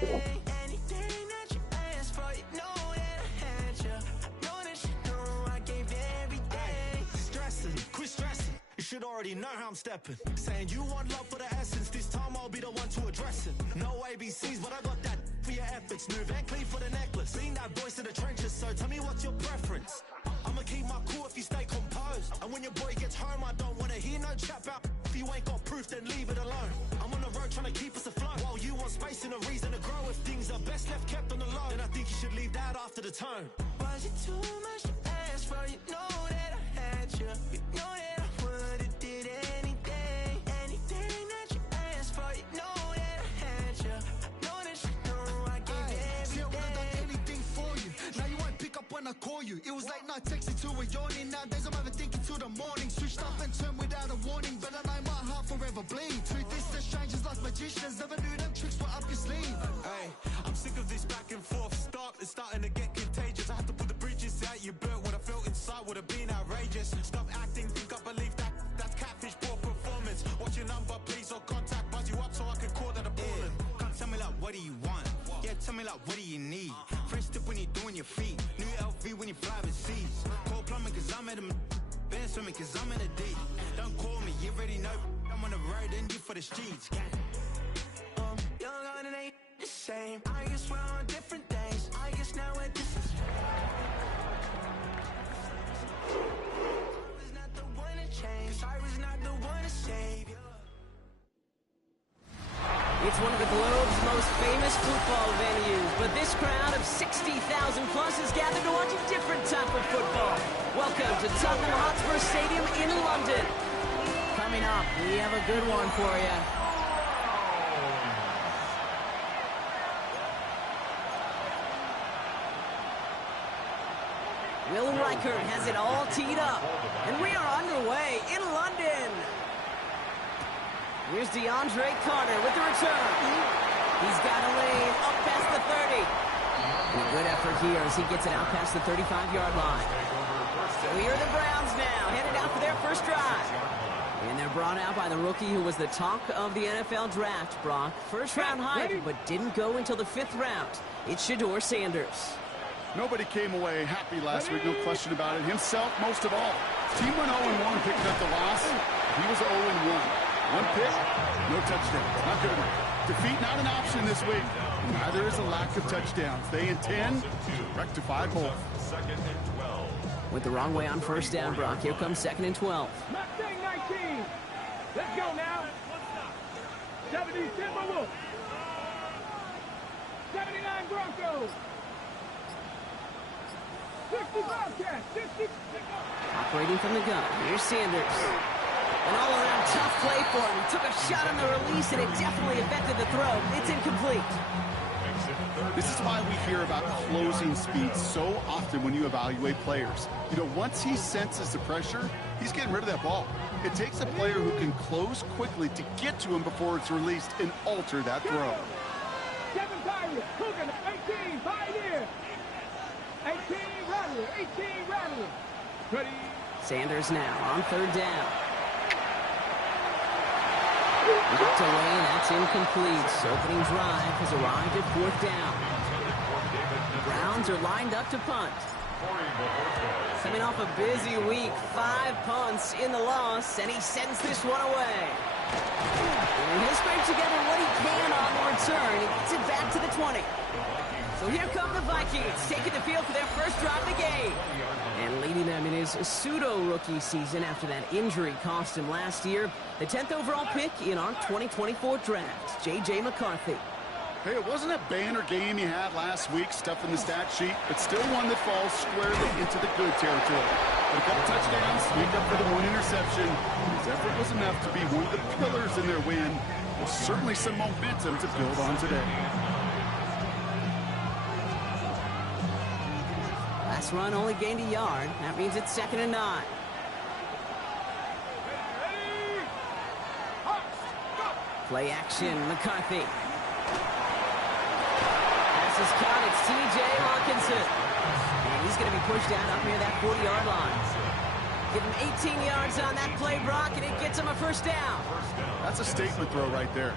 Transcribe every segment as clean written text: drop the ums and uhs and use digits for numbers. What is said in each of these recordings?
Anything that you asked for, you know that I had you. I know that you know I gave everything. Stressing, quit stressing. You should already know how I'm stepping. Saying you want love for the essence. This time I'll be the one to address it. No ABCs, but I got that for your efforts. Move and clean for the necklace. Being that voice in the trenches, so tell me what's your preference. I'ma keep my cool if you stay composed. And when your boy gets home, I don't wanna hear no chat about. If you ain't got proof, then leave it alone. I'm on the road trying to keep us afloat. While you want space and a reason to grow. If things are best left kept on the low, then I think you should leave that after the tone. Was it too much to ask for? You know that I had you. You know that I would've did anything. Anything that you asked for, you know that I had you. I know that you know I gave everything. See, I would've done anything for you. Now you won't pick up when I call you. It was late night texting to a yawning. Nowadays I'm overthinking till the morning. Switched up and turned without a warning, but I know my heart forever bleed. Truth is that strangers like magicians never knew them tricks were up your sleeve. Hey, I'm sick of this back and forth. It's starting to get contagious. I have to put the bridges out you built. What I felt inside would have been outrageous. Stop acting, think I believe that's catfish, poor performance. What's your number, please, or contact, buzz you up so I can call that a ballin'. Come tell me like, what do you want? Yeah, tell me like, what do you need? Fresh tip when you're doing your feet. New LV when you fly overseas. Call plumbing cause I'm at a band swimming cause I'm in a D. Don't call me, you already know I'm on the road and you for the streets. Young and it ain't the same. I guess we're on different days. I guess now we're different. I was not the one to change. I was not the one to save you. It's one of the globe's most famous football venues, but this crowd of 60,000 plus is gathered to watch a different type of football. Welcome to Tottenham Hotspur Stadium in London. Coming up, we have a good one for you. Will Reichert has it all teed up, and we are underway in London. Here's DeAndre Carter with the return. He's got a lane up past the 30. And a good effort here as he gets it out past the 35-yard line. So here are the Browns now, headed out for their first drive. And they're brought out by the rookie who was the talk of the NFL draft, Brock. First-round hype, but didn't go until the 5th round. It's Shedeur Sanders. Nobody came away happy last week, no question about it. Himself, most of all. Team went 0-1 picking up the loss. He was 0-1. One pick, no touchdowns. Not good enough. Defeat not an option this week. Neither is a lack of touchdowns. They intend to rectify both. Went the wrong way on first down, Brock. Here comes 2nd and 12. Mustang 19. Let's go now. 70 Timberwolves. 79 Broncos. 60 Bobcats. 60. Operating from the gun. Here's Sanders. An all-around tough play for him. He took a shot on the release, and it definitely affected the throw. It's incomplete. This is why we hear about closing speed so often when you evaluate players. You know, once he senses the pressure, he's getting rid of that ball. It takes a player who can close quickly to get to him before it's released and alter that throw. Kevin Tyree, Coogan, 18, Pioneer. 18, Rattler, 18, Rattler. Ready. Sanders now on 3rd down. Knocked away, and that's incomplete. Opening drive has arrived at 4th down. The Browns are lined up to punt. Coming off a busy week, 5 punts in the loss, and he sends this one away. And he'll scrape together what he can on the return. He gets it back to the 20. So here come the Vikings, taking the field for their first drive of the game. And leading them in his pseudo-rookie season after that injury cost him last year. The 10th overall pick in our 2024 draft, J.J. McCarthy. Hey, it wasn't a banner game you had last week, stuff in the stat sheet, but still one that falls squarely into the good territory. But a couple touchdowns, make up for the 1 interception. His effort was enough to be one of the pillars in their win. There's certainly some momentum to build on today. Last run only gained a yard. That means it's 2nd and 9. Play action, McCarthy. Pass is caught, it's T.J. Hawkinson. And he's going to be pushed down up near that 40-yard line. Give him 18 yards on that play, Brock, and it gets him a first down. That's a statement throw right there.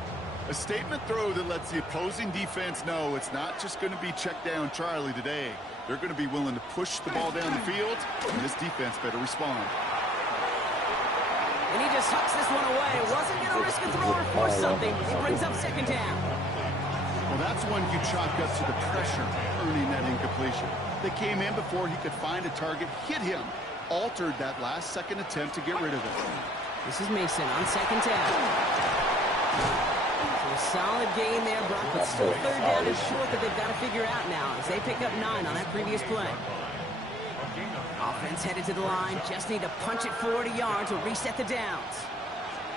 A statement throw that lets the opposing defense know it's not just going to be check down Charlie today. They're going to be willing to push the ball down the field, and this defense better respond. And he just hucks this one away. Wasn't going to risk a throw or force something. He brings up second down. Well, that's one you chalk up to the pressure earning that incompletion. They came in before he could find a target, hit him, altered that last-second attempt to get rid of it. This is Mason on second down. So a solid gain there, Brock, but still third down is short that they've got to figure out now as they pick up 9 on that previous play. Offense headed to the line. Just need to punch it 40 yards or reset the downs.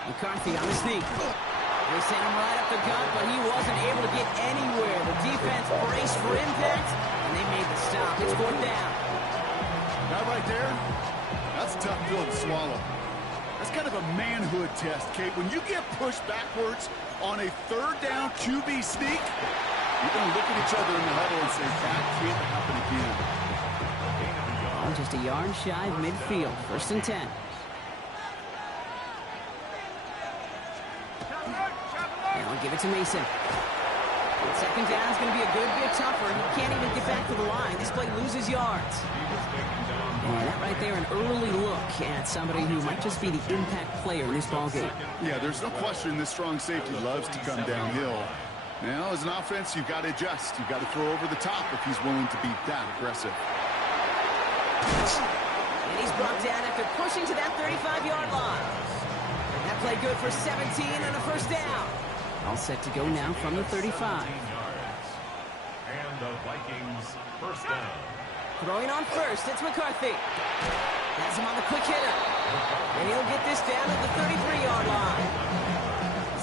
McCarthy on the sneak. They sent him right up the gut, but he wasn't able to get anywhere. The defense braced for impact, and they made the stop. It's fourth down. That right there, that's a tough pill to swallow. That's kind of a manhood test, Kate. When you get pushed backwards on a third down QB sneak, you're going to look at each other in the huddle and say, that can't happen again. Just a yard shy of midfield. First and 10. Now I'll give it to Mason. Second down is going to be a good bit tougher. He can't even get back to the line. This play loses yards. And that right there, an early look at somebody who might just be the impact player in this ballgame. Yeah, there's no question this strong safety loves to come downhill. Now, as an offense, you've got to adjust. You've got to throw over the top if he's willing to be that aggressive. And he's brought down after pushing to that 35-yard line. That play good for 17 and a first down. All set to go now from the 35. And the Vikings first down. Throwing on first, it's McCarthy. Has him on the quick hitter. And he'll get this down to the 33-yard line.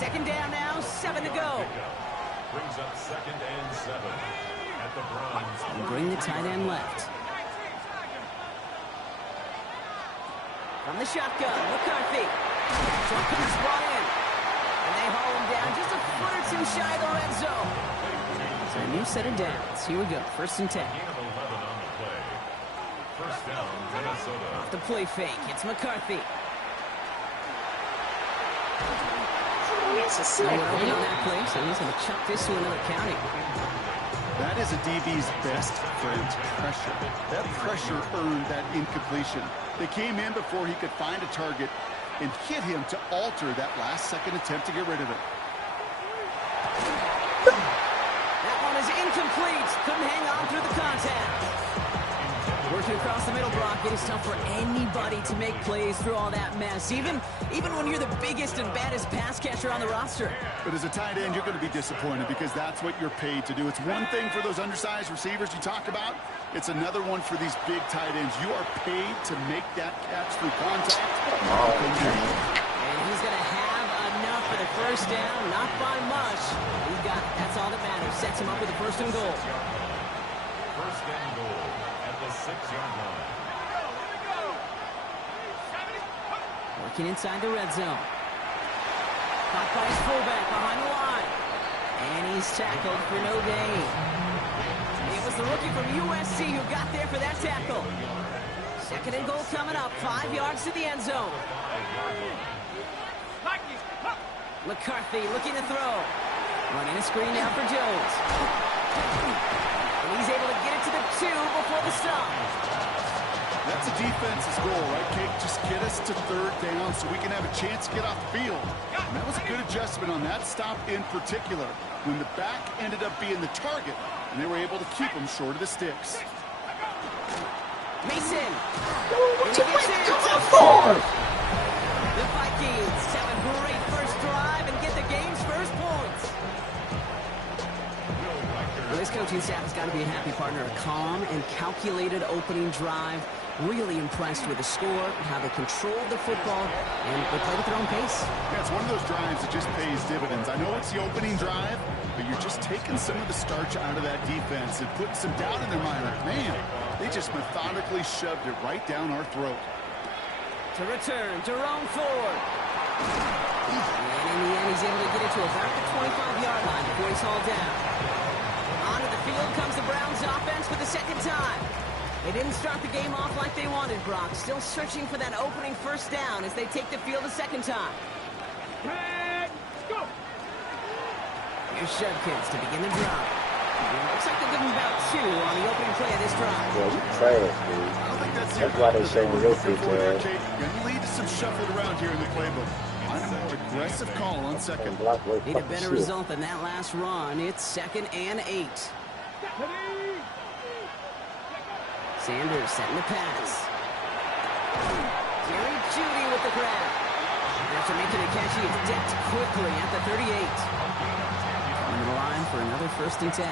Second down now, 7 to go. Brings up second and 7 at the Browns. And bring the tight end left. From the shotgun, McCarthy. Jumper's brought in. And they haul him down just a foot or two shy of the red zone. So a new set of downs. Here we go, first and 10. First down, Minnesota. Off the play fake, it's McCarthy. No one open on that play, so he's going to chuck this to another county. That is a DB's best friend, pressure. That pressure earned that incompletion. They came in before he could find a target and hit him to alter that last-second attempt to get rid of it. That one is incomplete. Couldn't hang on through the contact. Working across the middle, Brock, it is tough for anybody to make plays through all that mess, even when you're the biggest and baddest pass catcher on the roster. But as a tight end, you're going to be disappointed because that's what you're paid to do. It's one thing for those undersized receivers you talk about. It's another one for these big tight ends. You are paid to make that catch through contact. And he's going to have enough for the first down, not by much. He got it. That's all that matters. Sets him up with a first and goal. First and goal at the 6-yard line. Working inside the red zone. Caught by his fullback behind the line. And he's tackled for no gain. It was the rookie from USC who got there for that tackle. Second and goal coming up. 5 yards to the end zone. McCarthy looking to throw. Running a screen now for Jones. And he's able to get it to the 2 before the stop. That's a defense's goal, right, Kate? Just get us to third down so we can have a chance to get off the field. And that was a good adjustment on that stop in particular, when the back ended up being the target, and they were able to keep him short of the sticks. Mason. And he gets in. Touchdown. The Vikings have a great first drive and get the game's first points. Well, this coaching staff has got to be a happy partner. A calm and calculated opening drive. Really impressed with the score, how they controlled the football, and they played at their own pace. Yeah, it's one of those drives that just pays dividends. I know it's the opening drive, but you're just taking some of the starch out of that defense and putting some doubt in their mind. Like, man, they just methodically shoved it right down our throat. To return, Jerome Ford. And in the end, he's able to get it to about the 25-yard line before he's hauled down. Onto the field comes the Browns offense for the second time. They didn't start the game off like they wanted, Brock. Still searching for that opening first down as they take the field a second time. Let's go. Here's Shudkins to begin the drive. Looks like they'll give him about 2 on the opening play of this drive. Yeah, you trash, dude. I don't think that's That's why they say the rookie trash. You lead to some shuffled around here in the playbook. Find a more aggressive call on second. Need a better result than that last run. It's 2nd and 8. Sanders setting the pass. Jerry Jeudy with the grab. After making a catch, he is decked quickly at the 38. Coming to the line for another 1st and 10.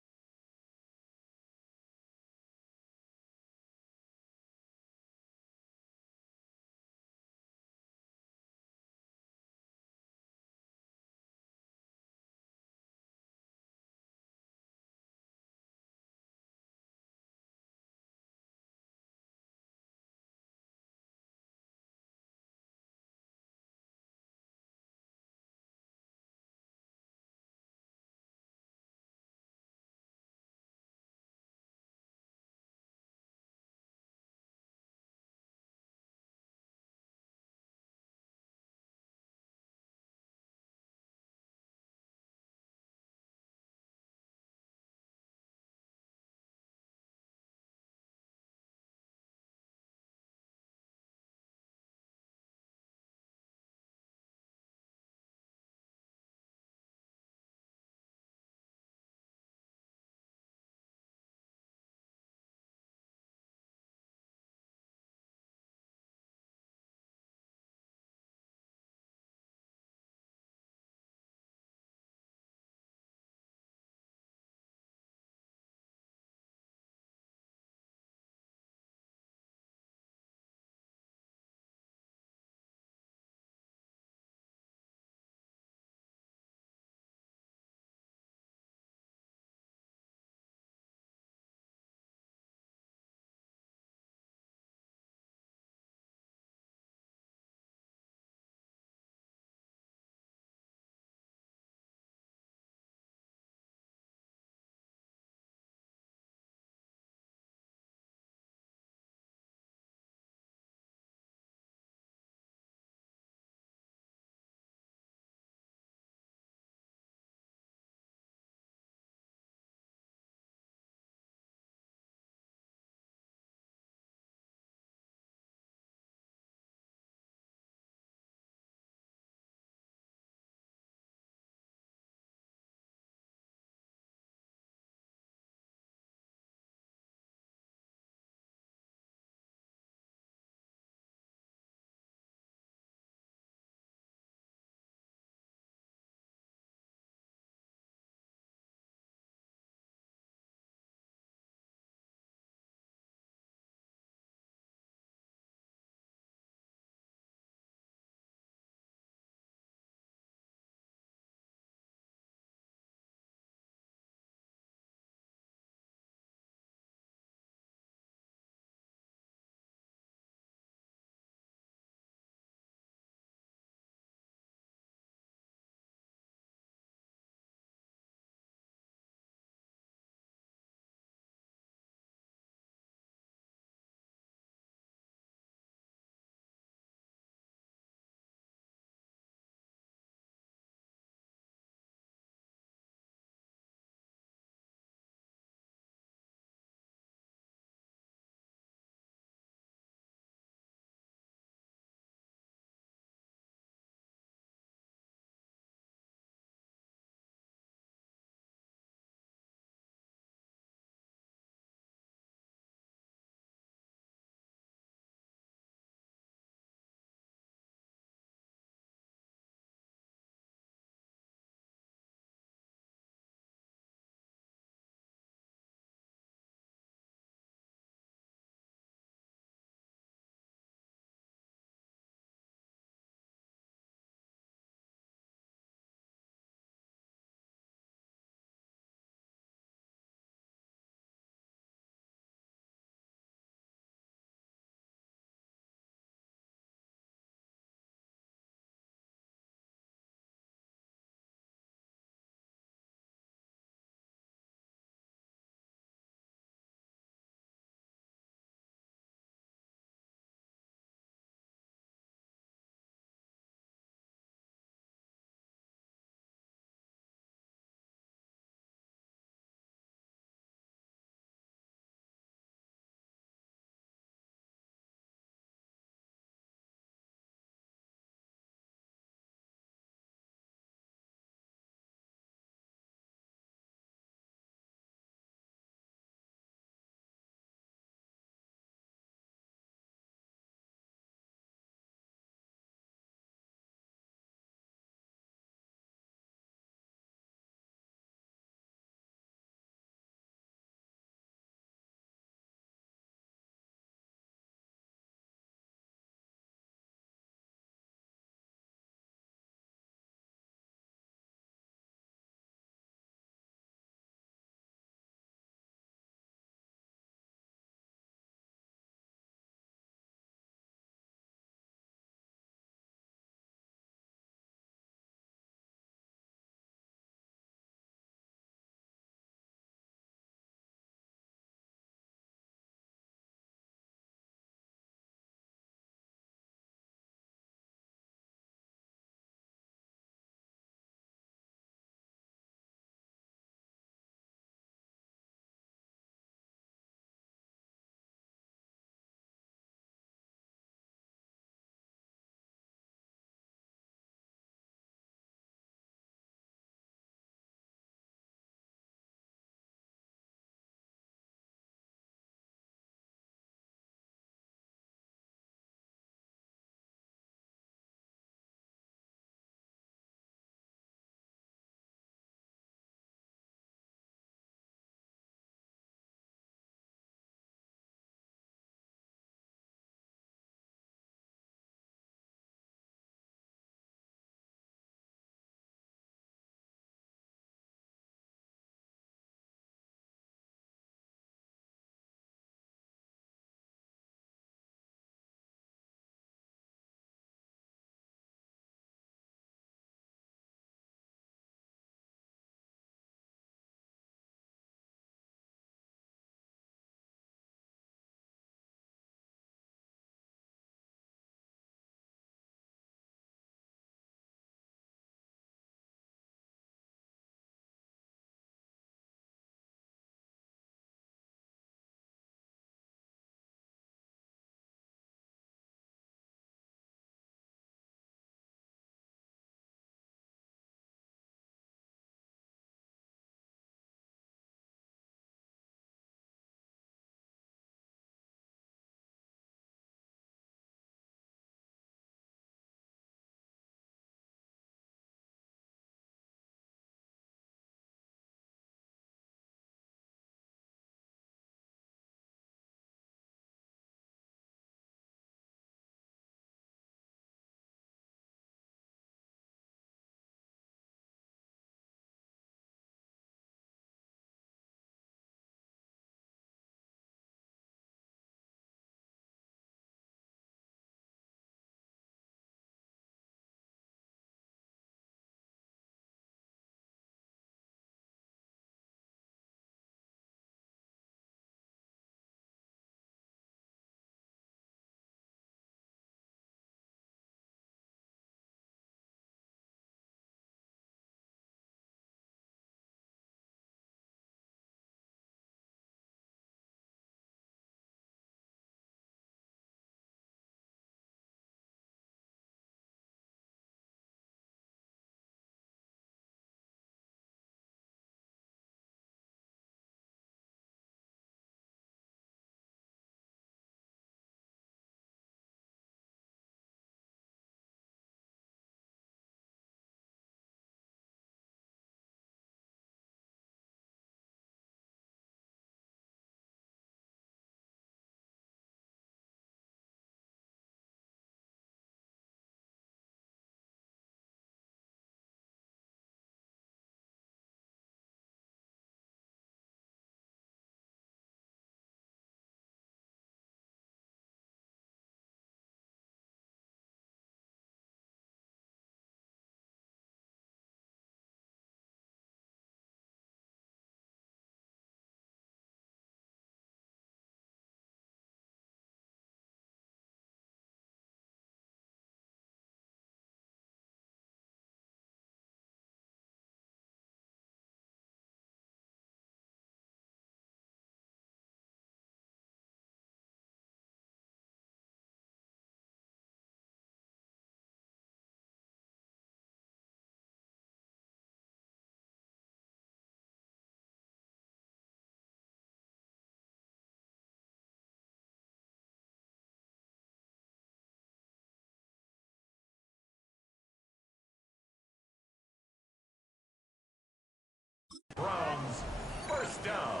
down.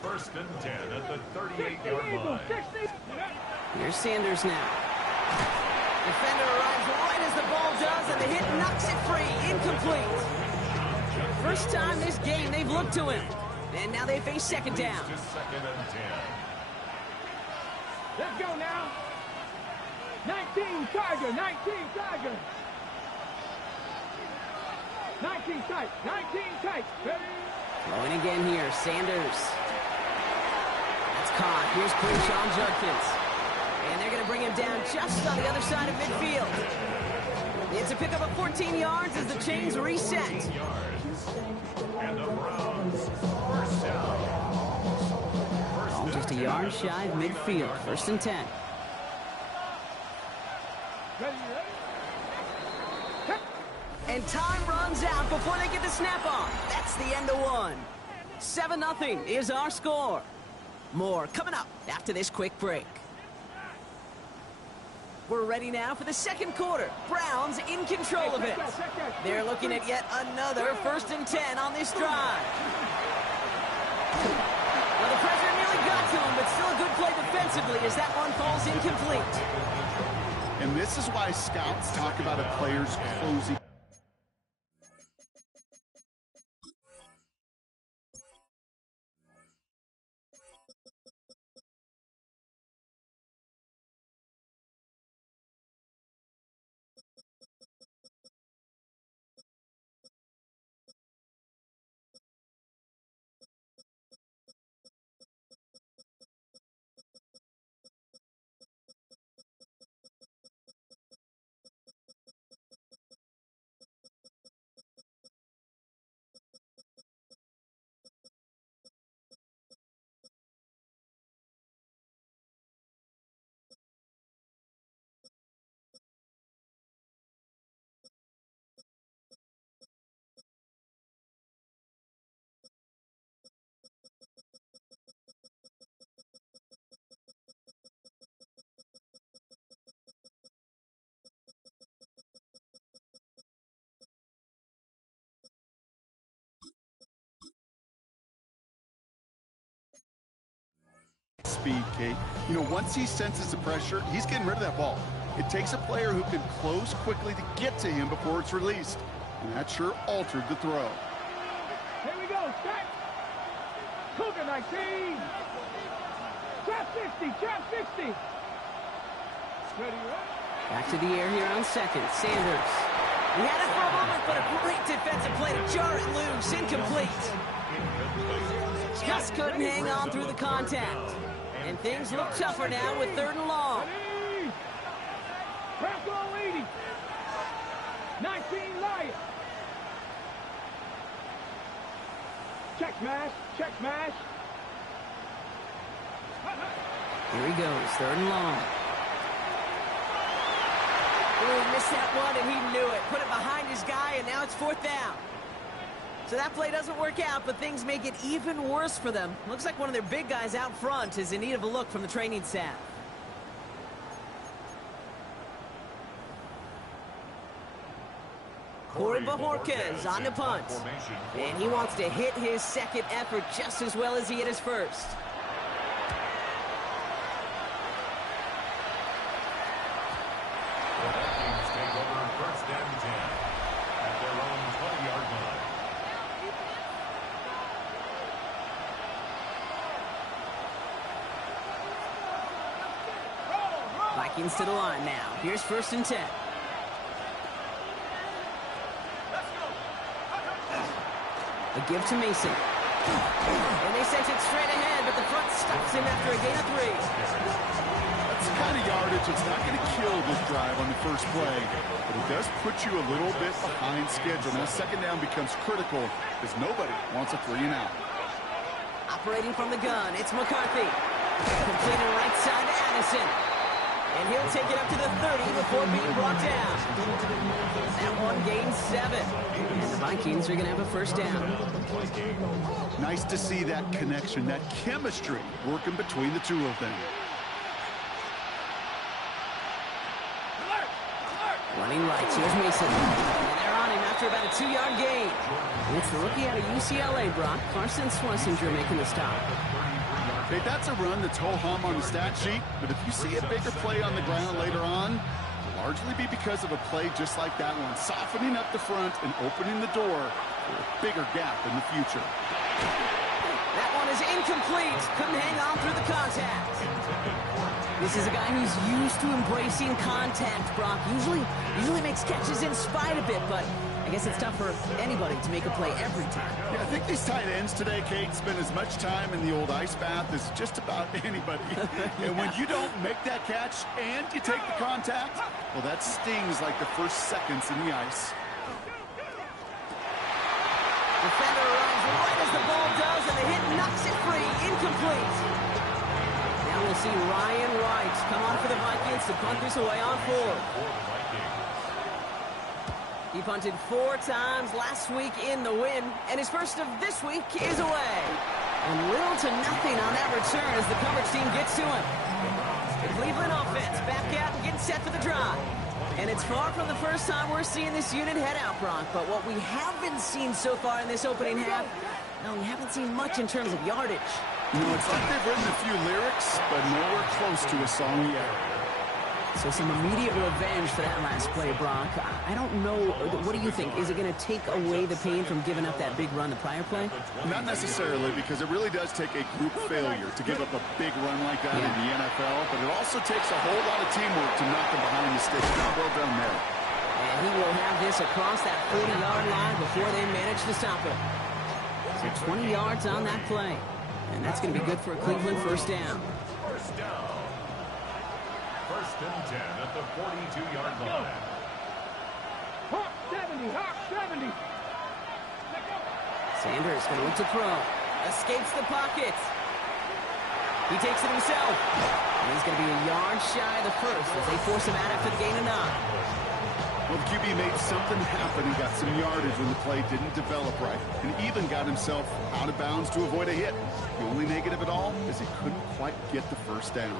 First and 10 at the 38-yard line. Here's Sanders now. Defender arrives right as the ball does, and the hit knocks it free. Incomplete. First time this game they've looked to him. And now they face second down. Second and 10. Let's go now. 19 Tiger, 19 Tiger. 19 tight, 19 tight. Throwing again here, Sanders. That's caught. Here's Quinshon Judkins. And they're going to bring him down just on the other side of midfield. It's a pickup of 14 yards as the chains reset. And the Browns first down. All just a yard shy of midfield. First and 10. And time runs out before they get the snap on. That's the end of one. 7-0 is our score. More coming up after this quick break. We're ready now for the second quarter. Browns in control of it. They're looking at yet another first and 10 on this drive. Well, the pressure nearly got to him, but still a good play defensively as that one falls incomplete. And this is why scouts talk about a player's closing. Speed, Kate. You know, once he senses the pressure, he's getting rid of that ball. It takes a player who can close quickly to get to him before it's released. And that sure altered the throw. Here we go, set. Cougar 19. Trap 60, trap 60. Ready, right? Back to the air here on second. Sanders. He had it for a moment, but a great defensive play to jar it loose. Incomplete. Just couldn't hang on through the contact. And things look tougher now with third and long. Press all 80. 19 Lions. Check mash, check mash. Here he goes, third and long. Ooh, he missed that one and he knew it. Put it behind his guy and now it's fourth down. So that play doesn't work out, but things make it even worse for them. Looks like one of their big guys out front is in need of a look from the training staff. Corey Bajorquez on the punt. And he wants to hit his second effort just as well as he hit his first. The Vikings take over first and 10 at their own 20-yard line. Vikings to the line now. Here's first and 10. A give to Mason. And they sent it straight ahead, but the front stops him after a gain of 3. That's the kind of yardage that's not going to kill this drive on the first play, but it does put you a little bit behind schedule. Now second down becomes critical because nobody wants a 3 and out. Operating from the gun, it's McCarthy. Completed right side to Addison. And he'll take it up to the 30 before being brought down. That one gains 7. And the Vikings are going to have a first down. Nice to see that connection, that chemistry working between the two of them. Running right, here's Mason. And they're on him after for about a 2-yard gain. And it's the rookie out of UCLA, Brock, Carson Schlesinger, making the stop. Hey, that's a run that's ho-hum on the stat sheet, but if you see a bigger play on the ground later on, it'll largely be because of a play just like that one, softening up the front and opening the door for a bigger gap in the future. That one is incomplete. Couldn't hang on through the contact. This is a guy who's used to embracing contact, Brock. Usually makes catches in spite of it, but I guess it's tough for anybody to make a play every time. Yeah, I think these tight ends today, Kate, spend as much time in the old ice bath as just about anybody. And when you don't make that catch and you take the contact, well, that stings like the first seconds in the ice. Defender arrives right as the ball does, and the hit knocks it free. Incomplete. Now we'll see Ryan Wright come on for the Vikings to punt this away on 4. He punted 4 times last week in the win, and his first of this week is away. And little to nothing on that return as the coverage team gets to him. The Cleveland offense back out and getting set for the drive. And it's far from the first time we're seeing this unit head out, Brock. But what we haven't seen so far in this opening half, no, we haven't seen much in terms of yardage. You know, it's like they've written a few lyrics, but nowhere close to a song yet. So some immediate revenge for that last play, Brock. I don't know. What do you think? Is it going to take away the pain from giving up that big run the prior play? Not necessarily, because it really does take a group failure to give up a big run like that in the NFL, but it also takes a whole lot of teamwork to knock them behind the sticks. Well done there. And he will have this across that 40-yard line before they manage to stop it. So 20 yards on that play. And that's going to be good for a Cleveland first down. First down. First and 10 at the 42-yard line. Hawk 70, Hawk 70. Sanders going to look to throw. Escapes the pocket. He takes it himself. And he's going to be a yard shy of the first as they force him out after the gain of 9. Well, the QB made something happen. He got some yardage when the play didn't develop right, and even got himself out of bounds to avoid a hit. The only negative at all is he couldn't quite get the first down.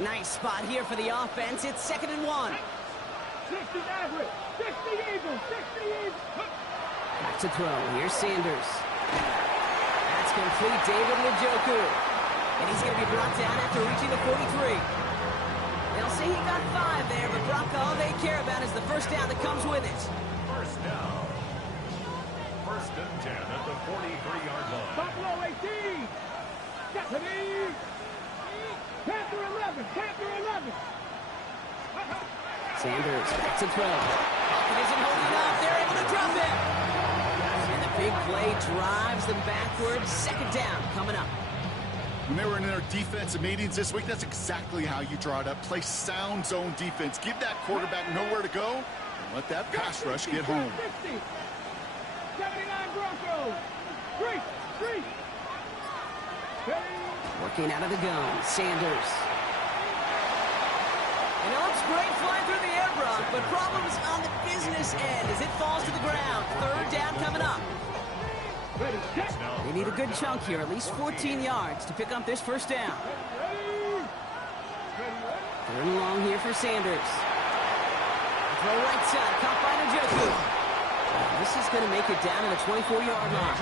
Nice spot here for the offense. It's 2nd and 1. 60 average, 60 Eagles, 60 Eagles. Back to throw. Here's Sanders. That's complete. David Njoku. And he's going to be brought down after reaching the 43. They'll say he got 5 there, but Brock, all they care about is the first down that comes with it. First down. First and 10 at the 43-yard line. Buffalo 18. Stephanie. Panther 11, Panther 11. Sanders back to throw. Pocket isn't holding up. They're able to drop it. And the big play drives them backwards. 2nd down coming up. When they were in their defensive meetings this week, that's exactly how you draw it up. Play sound zone defense. Give that quarterback nowhere to go, and let that pass rush get home. 50. 79 Broncos. 3. Working out of the gun, Sanders. And it looks great flying through the air, Brock, but problems on the business end as it falls to the ground. 3rd down coming up. They need a good chunk here, at least 14 yards to pick up this first down. 3rd and long here for Sanders. Throw right side, caught by Njoku. This is going to make it down to the 24-yard line.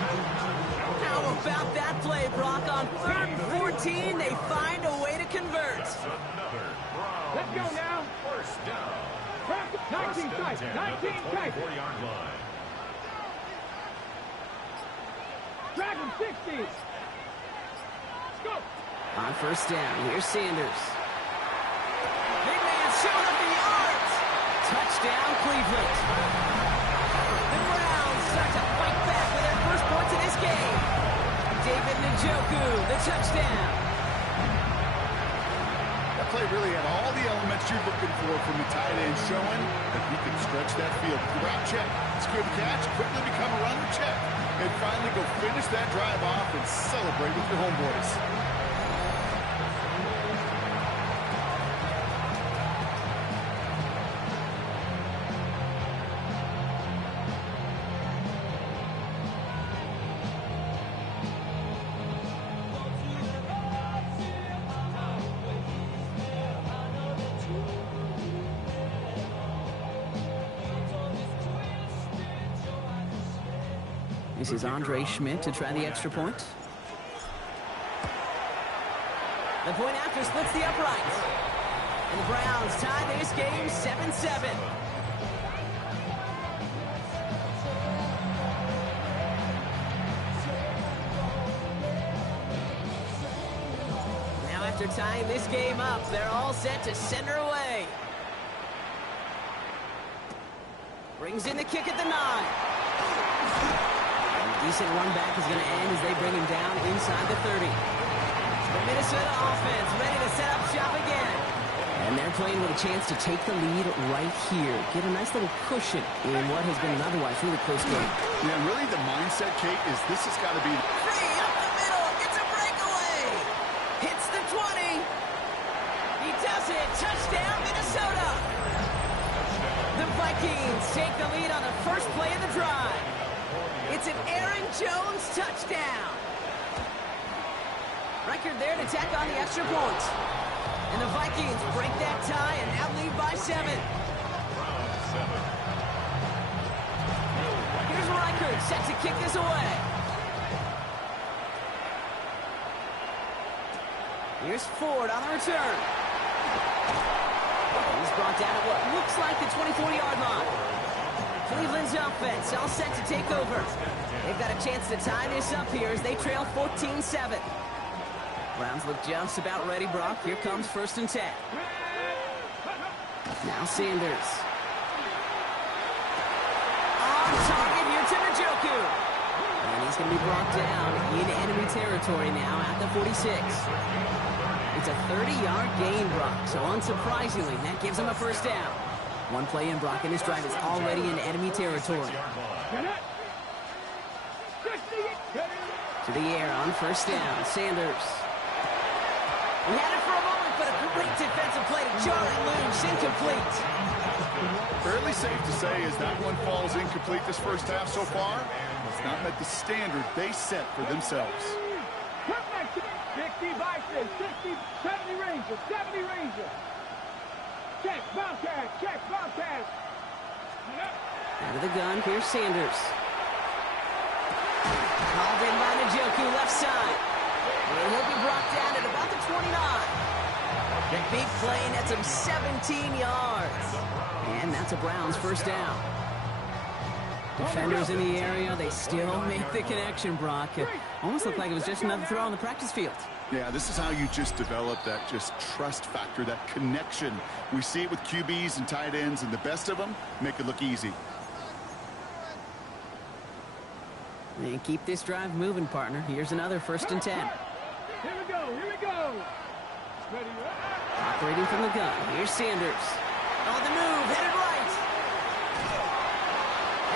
How about that play, Brock? On 3rd and 14, they find a way to convert. Let's go now. First down. 19 tight, 19 tight. 24-yard line. Dragon 60. Let's go. On first down, here's Sanders. Big man showing up the yards. Touchdown, Cleveland. The Browns start to fight back with their first points in this game. David Njoku, the touchdown. That play really had all the elements you're looking for from the tight end, showing that he can stretch that field. Route check, secure the catch, quickly become a runner check, and finally go finish that drive off and celebrate with your homeboys. This is Andre Schmidt to try the extra point. The point after splits the uprights. And the Browns tie this game 7-7. Now after tying this game up, they're all set to center away. Brings in the kick at the 9. And a decent run back is going to end as they bring him down inside the 30. The Minnesota offense ready to set up shop again. And they're playing with a chance to take the lead right here. Get a nice little cushion in what has been an otherwise really close game. Yeah, really the mindset, Kate, is this has got to be... Free up the middle. Gets a breakaway. Hits the 20. He does it. Touchdown, Minnesota. The Vikings take the lead on the first play of the drive. It's an Aaron Jones touchdown. Record there to tack on the extra point. And the Vikings break that tie and now lead by 7. Here's Reichert set to kick this away. Here's Ford on the return. He's brought down at what looks like the 24-yard line. Cleveland's offense all set to take over. They've got a chance to tie this up here as they trail 14-7. Browns look just about ready, Brock. Here comes 1st and 10. Now Sanders. On target here to Njoku. And he's going to be brought down in enemy territory now at the 46. It's a 30-yard gain, Brock. So unsurprisingly, that gives him a first down. One play in, Brock, and this drive is already in enemy territory. To the air on 1st down. Sanders. He had it for a moment, but a great defensive play to Charlie Lynch, incomplete. Fairly safe to say as that one falls incomplete this first half so far. It's not met the standard they set for themselves. 60 Vikings, 60, 70 Rangers, 70 Rangers. Check, Bobcat, check, Bobcat. Out of the gun, here's Sanders. Called in by Njoku, left side. And he'll be brought down at about the 29. The big play nets him 17 yards. And that's a Browns first down. Defenders in the area, they still make the connection, Brock. It almost looked like it was just another throw on the practice field. Yeah, this is how you just develop that just trust factor, that connection. We see it with QBs and tight ends, and the best of them make it look easy. And keep this drive moving, partner. Here's another 1st and 10. Here we go, here we go. Ready, Operating from the gun, here's Sanders. On the move, headed right.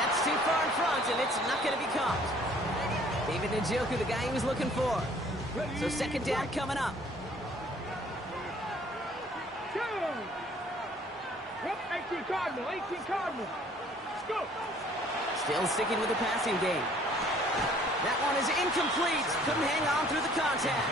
That's too far in front, and it's not going to be caught. David Njoku, the guy he was looking for. So 2nd down coming up. Go! 18 Cardinal, 18 Cardinal. Let's go. Still sticking with the passing game. That one is incomplete. Couldn't hang on through the contact.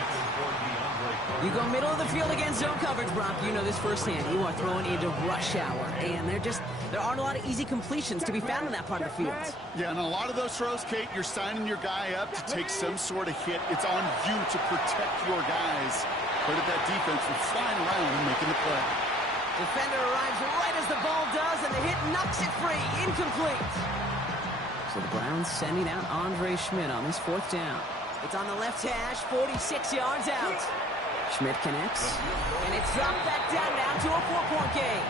You go middle of the field against zone coverage, Brock. You know this firsthand. You are throwing into rush hour. And there aren't a lot of easy completions to be found in that part of the field. Yeah, and a lot of those throws, Kate, you're signing your guy up to take some sort of hit. It's on you to protect your guys. But if that defense was flying around and making the play. Defender arrives right as the ball does, and the hit knocks it free. Incomplete. So the Browns sending out Andre Schmidt on this 4th down. It's on the left hash, 46 yards out. Schmidt connects, and it's dropped back down now to a 4-point game.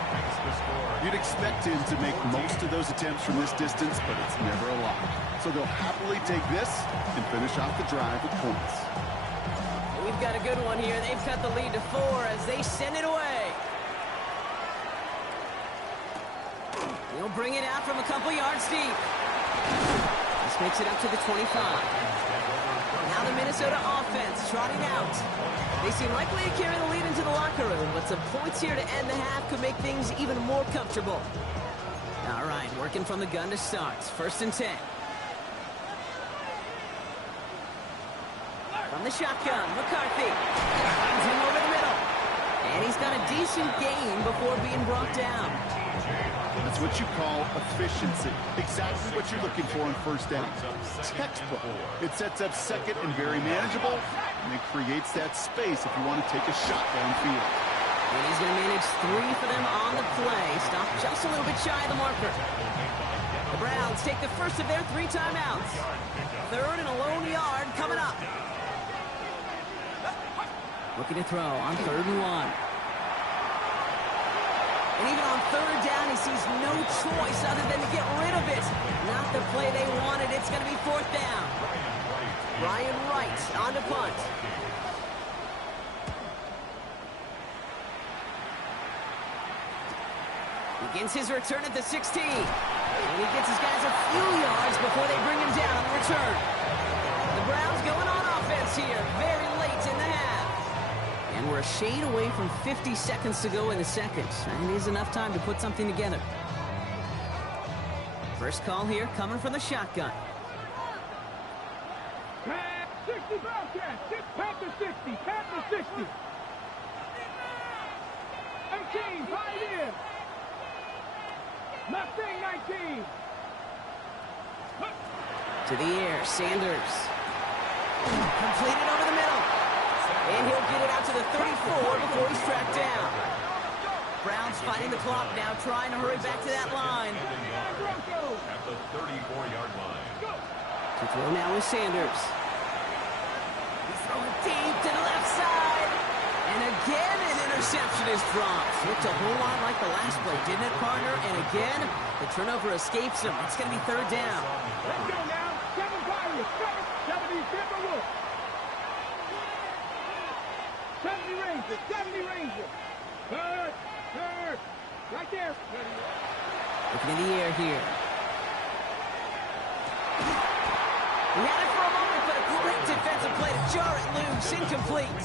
You'd expect him to make most of those attempts from this distance, but it's never a lot. So they'll happily take this and finish off the drive with points. We've got a good one here. They've cut the lead to 4 as they send it away. He'll bring it out from a couple yards deep. This makes it up to the 25. Now the Minnesota offense trotting out. They seem likely to carry the lead into the locker room, but some points here to end the half could make things even more comfortable. All right, working from the gun to start. 1st and 10. From the shotgun, McCarthy. Finds him over the middle. And he's got a decent gain before being brought down. That's what you call efficiency. Exactly what you're looking for on first down. Textbook. It sets up second and very manageable, and it creates that space if you want to take a shot downfield. And he's going to manage 3 for them on the play. Stop just a little bit shy of the marker. The Browns take the first of their 3 timeouts. 3rd and a lone yard coming up. Looking to throw on 3rd and 1. And even on 3rd down, he sees no choice other than to get rid of it. Not the play they wanted. It's going to be 4th down. Ryan Wright on to punt. Begins his return at the 16. And he gets his guys a few yards before they bring him down on the return. The Browns going on offense here, very late in the half. And we're a shade away from 50 seconds to go in the second. And it is enough time to put something together. First call here coming from the shotgun. 60 Bobcats, Panther 60, Panther 60. 18, 5 in. Mustang 19. To the air, Sanders. Completed over the middle. And he'll get it out to the 34 before he's tracked down. Browns fighting the clock now, trying to hurry back to that line. At the 34-yard line. To throw now is Sanders. He's throwing deep to the left side. And again, an interception is dropped. Looked a whole lot like the last play, didn't it, partner? And again, the turnover escapes him. It's going to be 3rd down. Let's go now. 7 Pirates, 70 Timberwolves. 70 Rangers, 70 Rangers. Third. Right there. Looking in the air here. He had it for a moment, but a great defensive play to jar it loose. Incomplete.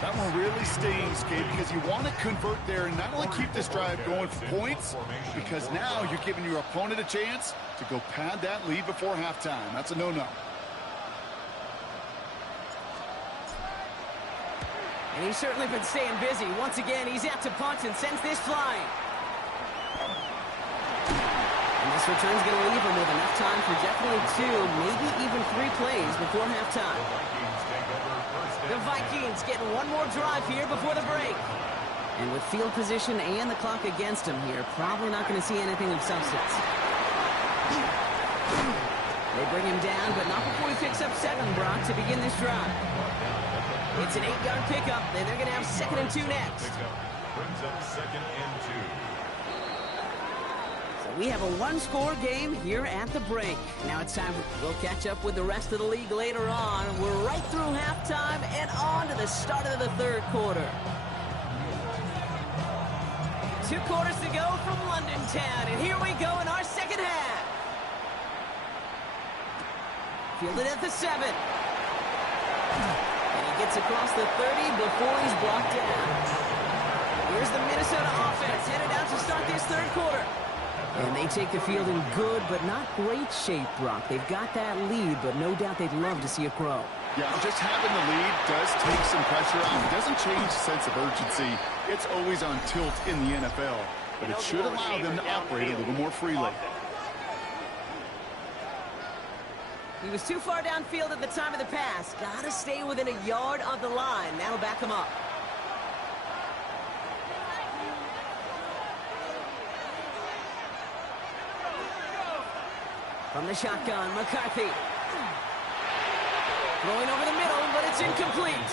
That one really stings, Gabe, because you want to convert there and not only keep this drive going for points, because now you're giving your opponent a chance to go pad that lead before halftime. That's a no-no. And he's certainly been staying busy. Once again, he's out to punt and sends this flying. And this return's going to leave him with enough time for definitely 2, maybe even 3 plays before halftime. The Vikings getting one more drive here before the break. And with field position and the clock against him here, probably not going to see anything of substance. They bring him down, but not before he picks up 7, Brock, to begin this drive. It's an 8-yard pickup, and they're going to have 2nd and 2 next. Brings up 2nd and 2. We have a 1-score game here at the break. Now it's time. We'll catch up with the rest of the league later on. We're right through halftime and on to the start of the 3rd quarter. 2 quarters to go from London Town, and here we go in our 2nd half. Fielded at the 7. And he gets across the 30 before he's blocked down. Here's the Minnesota offense headed out to start this 3rd quarter. And they take the field in good but not great shape, Brock. They've got that lead, but no doubt they'd love to see it grow. Yeah, just having the lead does take some pressure off. It doesn't change the sense of urgency. It's always on tilt in the NFL, but it should allow them to operate a little more freely. He was too far downfield at the time of the pass. Got to stay within a yard of the line. That'll back him up. From the shotgun, McCarthy. Throwing over the middle, but it's incomplete.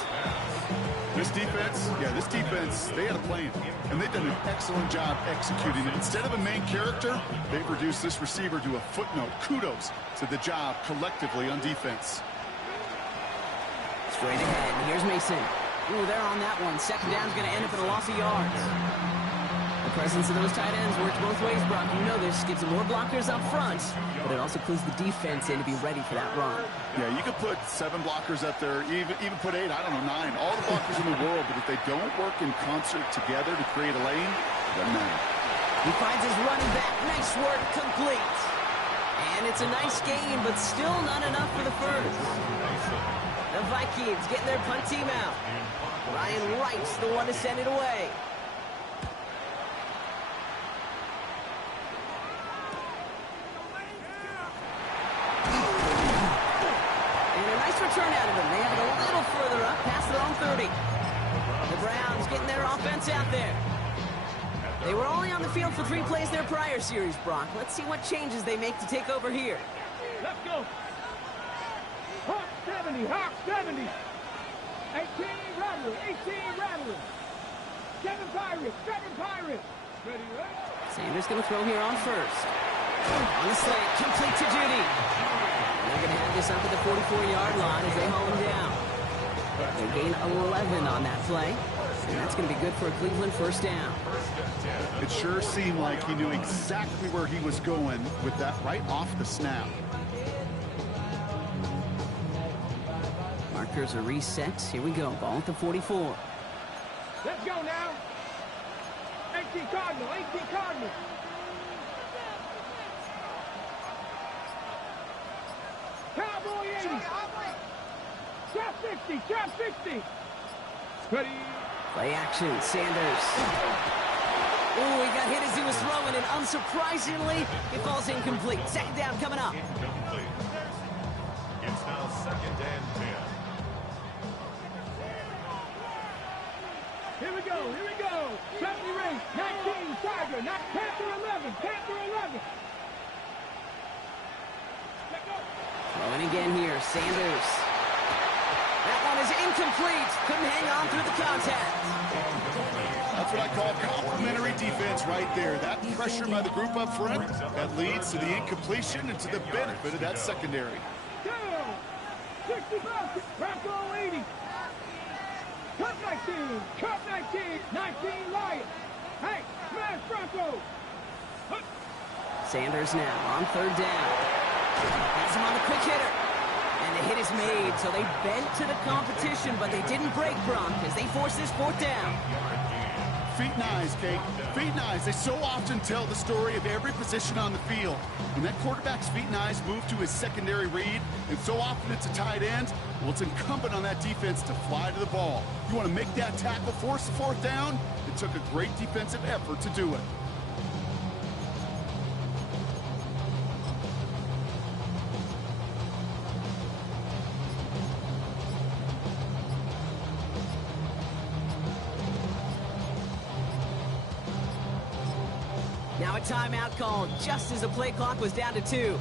This defense, they had a plan, and they've done an excellent job executing it. Instead of a main character, they've reduced this receiver to a footnote. Kudos to the job collectively on defense. Straight ahead, here's Mason. Ooh, they're on that one. 2nd down's going to end up in a loss of yards. The presence of those tight ends works both ways, Brock. You know this. Gives them more blockers up front, but it also clues the defense in to be ready for that run. Yeah, you could put 7 blockers up there, even put 8, I don't know, 9. All the blockers in the world, but if they don't work in concert together to create a lane, it doesn't matter. He finds his running back. Nice work, complete. And it's a nice game, but still not enough for the first. The Vikings getting their punt team out. Ryan Wright's the one to send it away. return out of him. They have it a little further up, past their own 30. The Browns getting their offense out there. They were only on the field for 3 plays their prior series, Brock. Let's see what changes they make to take over here. Let's go. Hawk 70, Hawk 70. 18 Rattler, 18 Rattler. 7 Pirates, 7 Pirates. Ready, right? Sanders going to throw here on first. On the slant, complete to Judy. They're going to have this up at the 44-yard line as they haul him down. They gain 11 on that play. And that's going to be good for a Cleveland first down. It sure seemed like he knew exactly where he was going with that right off the snap. Markers are reset. Here we go. Ball at the 44. Let's go now. 18 Cardinal, 18 Cardinal. Cowboy 80. Trap 60, trap 60. Ready. Play action, Sanders. Ooh, he got hit as he was throwing, and unsurprisingly, it falls incomplete. Second down coming up. Incomplete. It's now 2nd and 10. Here we go, here we go. 70 race, 19 Tiger, not Panther 11, Panther 11. Let go. Throwing again here, Sanders. That one is incomplete. Couldn't hang on through the contact. That's what I call complimentary defense right there. That pressure by the group up front, that leads to the incompletion and to the benefit of that secondary. Down. 65, Bronco 80. Cut 19, cut 19, 19 Lion. Hey, smash Bronco. Sanders now on third down. Has him on the quick hitter. And the hit is made, so they bent to the competition, but they didn't break, Bronk, as they force this fourth down. Feet and eyes, Kate. Feet and eyes. They so often tell the story of every position on the field. When that quarterback's feet and eyes move to his secondary read, and so often it's a tight end, well, it's incumbent on that defense to fly to the ball. You want to make that tackle, force the fourth down? It took a great defensive effort to do it. Now a timeout called just as the play clock was down to 2.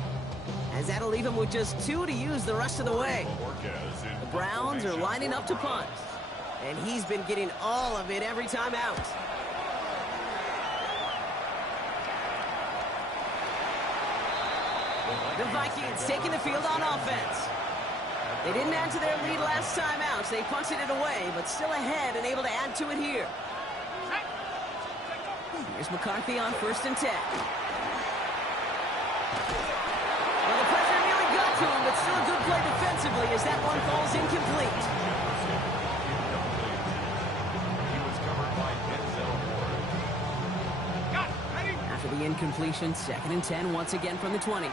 As that'll leave him with just 2 to use the rest of the way. The Browns are lining up to punt. And he's been getting all of it every time out. The Vikings taking the field on offense. They didn't add to their lead last time out, so they punted it away, but still ahead and able to add to it here. Here's McCarthy on 1st and 10. Well, the pressure nearly got to him, but still a good play defensively as that one falls incomplete. He was covered by Denzel Ward. After the incompletion, 2nd and 10 once again from the 20.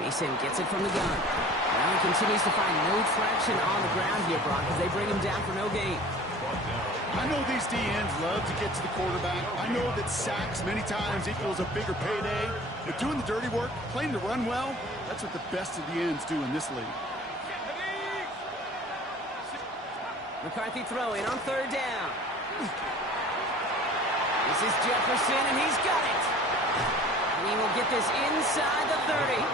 Mason gets it from the gun. Brown continues to find no traction on the ground here, Brock, as they bring him down for no gain. I know these DNs love to get to the quarterback. I know that sacks many times equals a bigger payday. But doing the dirty work, playing to run well, that's what the best of the ends do in this league. McCarthy throwing on 3rd down. This is Jefferson, and he's got it. And he will get this inside the 30.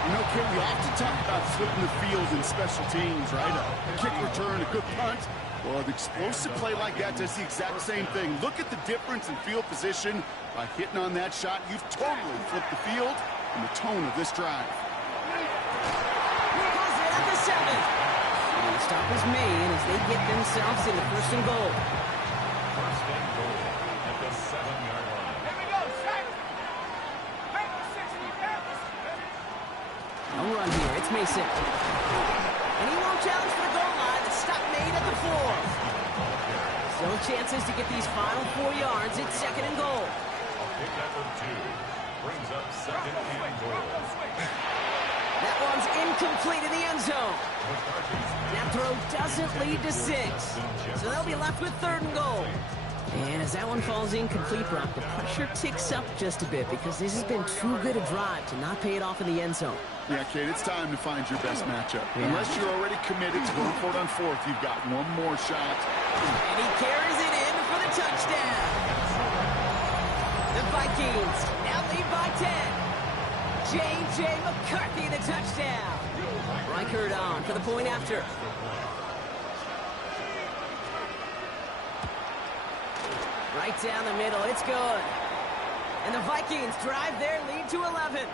You know, Kid, we often talk about flipping the field in special teams, right? A kick return, a good punt. Well, an explosive play like that does the exact same thing. Look at the difference in field position. By hitting on that shot, you've totally flipped the field and the tone of this drive. Pulls it at the 7. And the stop is made as they get themselves into 1st and goal. 1st and goal at the 7-yard line. Here we go, strike. No run here. It's Mason. And he won't challenge for the goal line. The stop made at the 4. Still chances to get these final 4 yards. It's 2nd and goal. Pick number 2 brings up 2nd and goal. That one's incomplete in the end zone. That throw doesn't lead to 6. So they'll be left with 3rd and goal. And as that one falls incomplete, Brock, the pressure ticks up just a bit because this has been too good a drive to not pay it off in the end zone. Yeah, Kate, it's time to find your best matchup. Yeah. Unless you're already committed to going for it on fourth, you've got one more shot. And he carries it in for the touchdown. The Vikings now lead by 10. J.J. McCarthy, the touchdown. Reichert on for the point after. Right down the middle, it's good. And the Vikings drive their lead to 11.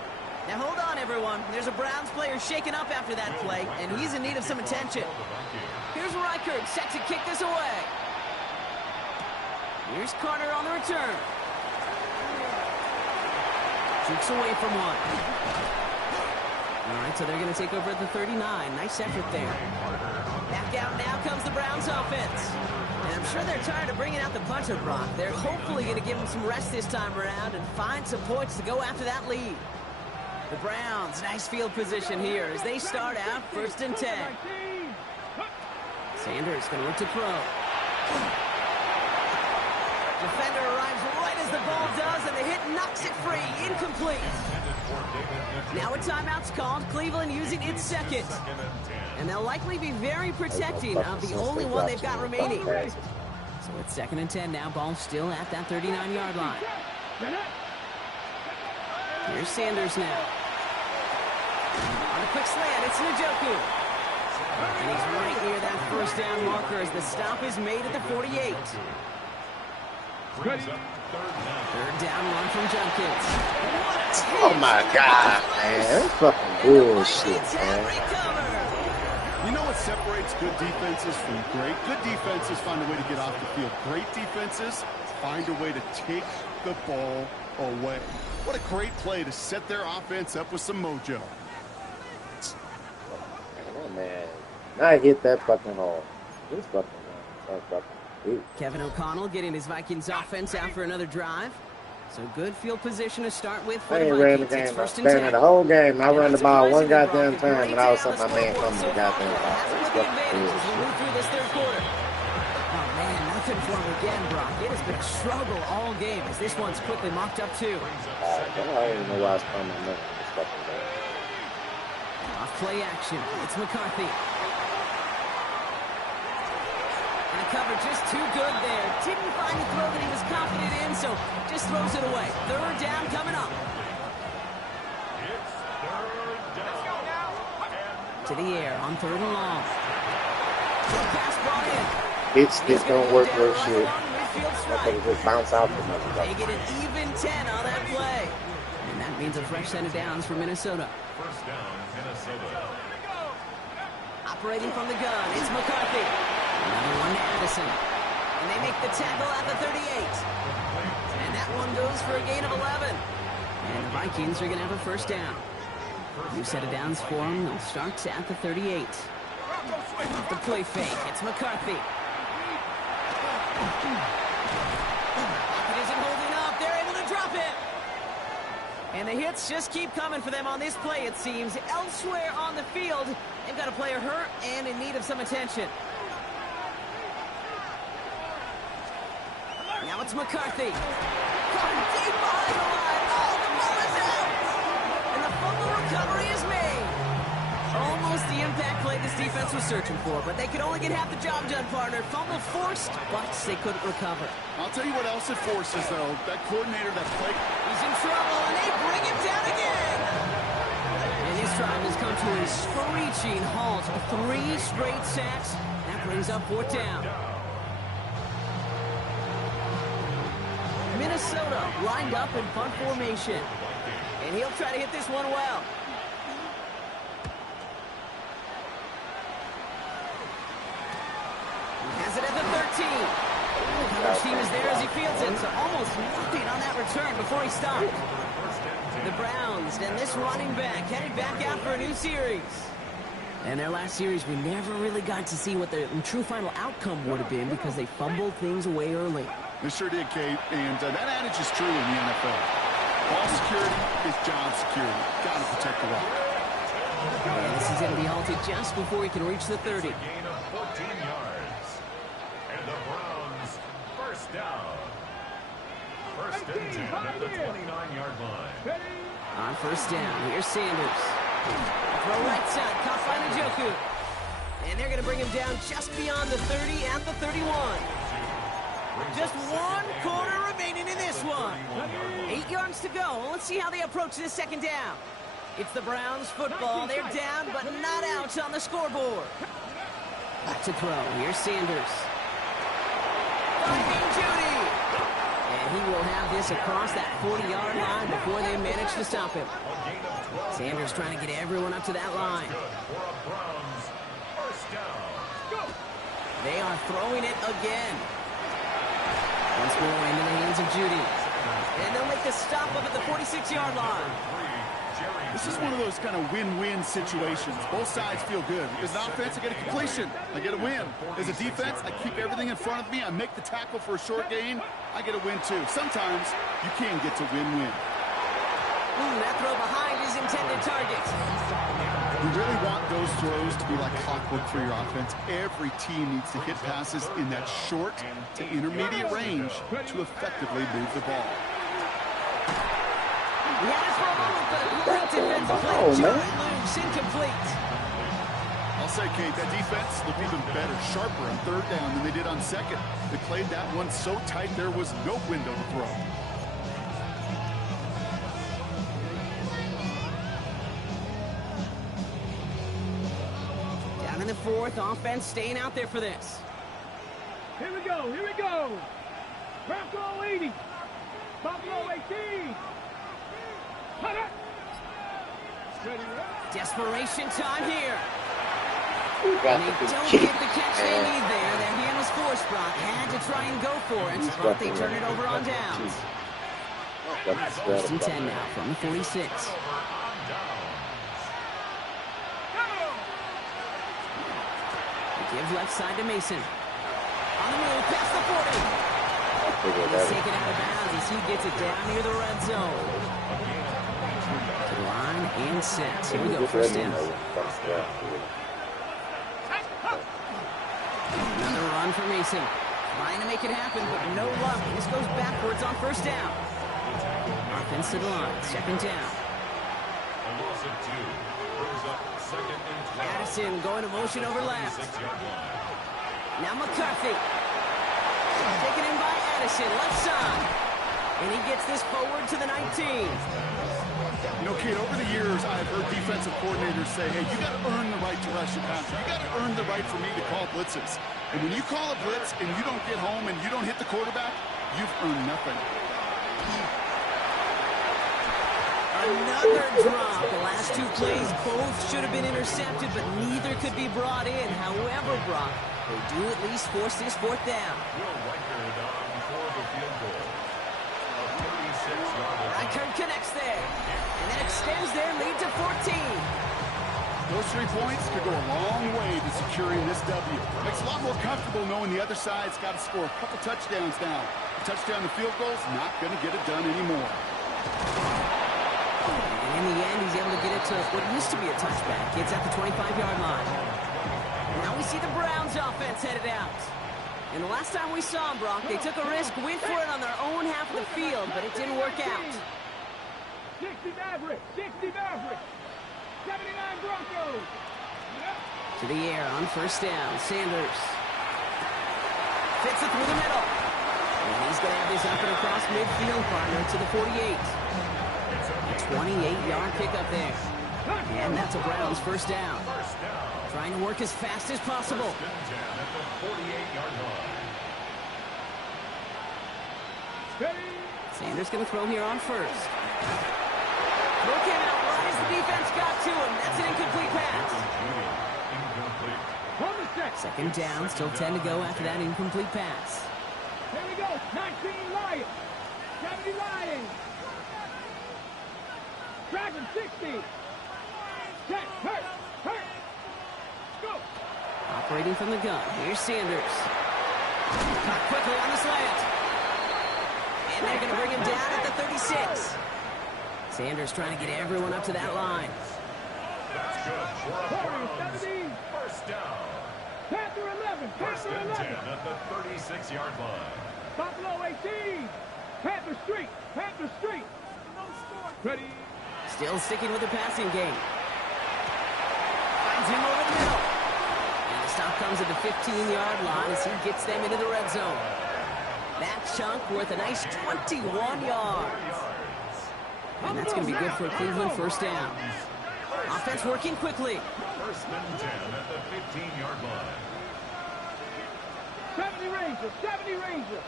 Now hold on, everyone. There's a Browns player shaken up after that play, and he's in need of some attention. Here's Reichert set to kick this away. Here's Carter on the return. Shoots away from one. All right, so they're going to take over at the 39. Nice effort there. Back out now comes the Browns offense. And I'm sure they're tired of bringing out the punter, Brock. They're hopefully going to give them some rest this time around and find some points to go after that lead. The Browns, nice field position here as they start out 1st and 10. Sanders going to look to throw. Defender arrives right as the ball does, and the hit knocks it free. Incomplete. Now a timeout's called. Cleveland using its second. And they'll likely be very protecting of the only one they've got remaining. So it's 2nd and 10 now. Ball still at that 39-yard line. Here's Sanders now. On a quick slant, it's Njoku. And he's right near that 1st down marker as the stop is made at the 48. 3rd down run from Jenkins. Oh my God, man. That's fucking bullshit, man. You know what separates good defenses from great? Good defenses find a way to get off the field. Great defenses find a way to take the ball away. What a great play to set their offense up with some mojo. Oh, man. I hit that fucking hole. This fucking Kevin O'Connell getting his Vikings offense out for another drive. So good field position to start with for the ran the Vikings. game. I spent the whole game. I run the ball one goddamn time, and all of a sudden my man comes to the goddamn ball. It's fucking as we move through this 3rd quarter. Oh man, nothing for him again, Brock. It has been a struggle all game as this one's quickly mocked up too. I don't even know why I spun my money. It's fucking bad. Off play action. It's McCarthy. And the cover just too good there. Didn't find the throw that he was confident in, so just throws it away. 3rd down coming up. It's 3rd down. To the air on 3rd and long. Short pass brought in. This don't work real shit. I just bounce out the motherfucker. They get an even 10 on that play. And that means a fresh set of downs for Minnesota. 1st down, Minnesota. Operating from the gun, it's McCarthy. Another one to Addison. And they make the tackle at the 38. And that one goes for a gain of 11. And the Vikings are going to have a 1st down. New set of downs for them. They'll start at the 38. Off the play fake, it's McCarthy. It isn't holding up. They're able to drop it. And the hits just keep coming for them on this play, it seems. Elsewhere on the field, they've got a player hurt and in need of some attention. Now it's McCarthy. Caught deep behind the line. Oh, the ball is out. And the fumble recovery is made. Almost the impact play this defense was searching for, but they could only get half the job done, partner. Fumble forced, but they couldn't recover. I'll tell you what else it forces, though. That coordinator, that play. He's in trouble, and they bring him down again. And his drive has come to a screeching halt. 3 straight sacks. That brings up 4th down. Minnesota lined up in punt formation. And he'll try to hit this one well. Has it at the 13. The coverage team is there as he fields it, so almost nothing on that return before he stopped. The Browns and this running back headed back out for a new series. And their last series, we never really got to see what the true final outcome would have been because they fumbled things away early. They sure did, Kate, and that adage is true in the NFL. Ball security is job security. Got to protect the rock. And this is going to be halted just before he can reach the 30. Gain of 14 yards. And the Browns, 1st down. First and 10 at the 29-yard line. On first down, here's Sanders. Throw right side, caught by Njoku. And they're going to bring him down just beyond the 30 at the 31. Just 1 quarter remaining in this one. 8 yards to go. Let's see how they approach this second down. It's the Browns football. They're down, but not out on the scoreboard. Back to throw. Here's Sanders. Finding Judy. And he will have this across that 40-yard line before they manage to stop him. Sanders trying to get everyone up to that line. They are throwing it again. Once more into the hands of Judy. And they'll make the stop up at the 46-yard line. This is one of those kind of win-win situations. Both sides feel good. As an offense, I get a completion. I get a win. As a defense, I keep everything in front of me. I make the tackle for a short gain. I get a win, too. Sometimes you can get to win-win. That throw behind his intended target. You really want those throws to be like clockwork for your offense. Every team needs to hit passes in that short to intermediate range to effectively move the ball. He had it for a moment, but a great defensive play. Joey Luke's incomplete. I'll say, Kate, that defense looked even better, sharper on third down than they did on second. They played that one so tight there was no window to throw. Down in the fourth, offense staying out there for this. Here we go, here we go. Bronco 80. Buffalo 18. Desperation time here. Got And they the don't cheap. get the catch they need there. Their hand was forced, Brock. Had to try and go for it, but they turn it over on downs. First and 10 now from the 46. Give left side to Mason. On the move, past the 40. He's taken out of bounds as he gets it down near the red zone. To the line and set. Here we go, first down. Another run for Mason. Trying to make it happen, but no luck. This goes backwards on first down. Offense to the line, second down. Addison going to motion over left. Now McCarthy. Taken in by Addison, left side. And he gets this forward to the 19. You know, Kate, over the years, I've heard defensive coordinators say, hey, you got to earn the right to rush your passer. You got to earn the right for me to call blitzes. And when you call a blitz and you don't get home and you don't hit the quarterback, you've earned nothing. Another drop. The last two plays both should have been intercepted, but neither could be brought in. However, Brock, they do at least force this fourth down. Reichert connects there, and that extends their lead to 14. Those 3 points could go a long way to securing this W. Makes it a lot more comfortable knowing the other side's got to score a couple touchdowns now. A touchdown and field goal's not going to get it done anymore. In the end, he's able to get it to what used to be a touchback. It's at the 25-yard line. Now we see the Browns offense headed out. And the last time we saw them, Brock, they took a risk, went for it on their own half of the field, but it didn't work out. 60 Mavericks, 60 Mavericks, 79 Broncos. To the air on first down, Sanders. Fits it through the middle. And he's going to have this up and across midfield, partner, to the 48. A 28-yard pickup there. And that's a Browns first down. Trying to work as fast as possible. Sanders going to throw here on first. Look out, right as the defense got to him. That's an incomplete pass. Second down, still 10 to go after that incomplete pass. Here we go, 19 Lions, 70 Lions. Dragon 60. Check, hurt. Go. Operating from the gun. Here's Sanders. Caught quickly on the slant. And they're going to bring him down at the 36. Sanders trying to get everyone up to that line. That's good for 17. First down. Panther 11. First Panther and 11. 10 at the 36-yard line. Buffalo 18. Panther Street. Panther Street. Ready. Still sticking with the passing game. Finds him over the middle. And the stop comes at the 15-yard line as he gets them into the red zone. That chunk worth a nice 21 yards. And that's going to be good for a Cleveland first down. Offense working quickly. First and 10 at the 15-yard line. 70 Rangers. 70 Rangers.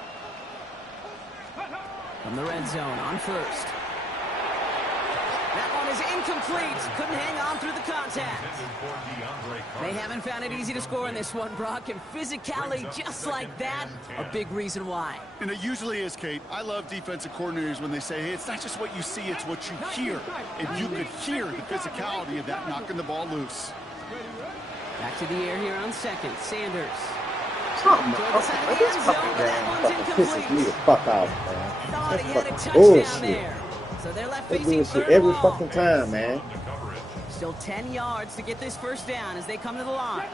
From the red zone on first. That one is incomplete. Couldn't hang on through the contact. They haven't found it easy to score in this one, Brock, and physicality just like that, a big reason why. And it usually is, Kate. I love defensive coordinators when they say, hey, it's not just what you see, it's what you hear. And you could hear the physicality of that knocking the ball loose. Back to the air here on second. Sanders. This fucking game pisses me the fuck off, man. That's fucking bullshit. So they're left They do facing this shit third every wall. fucking time, man. Still 10 yards to get this first down as they come to the line.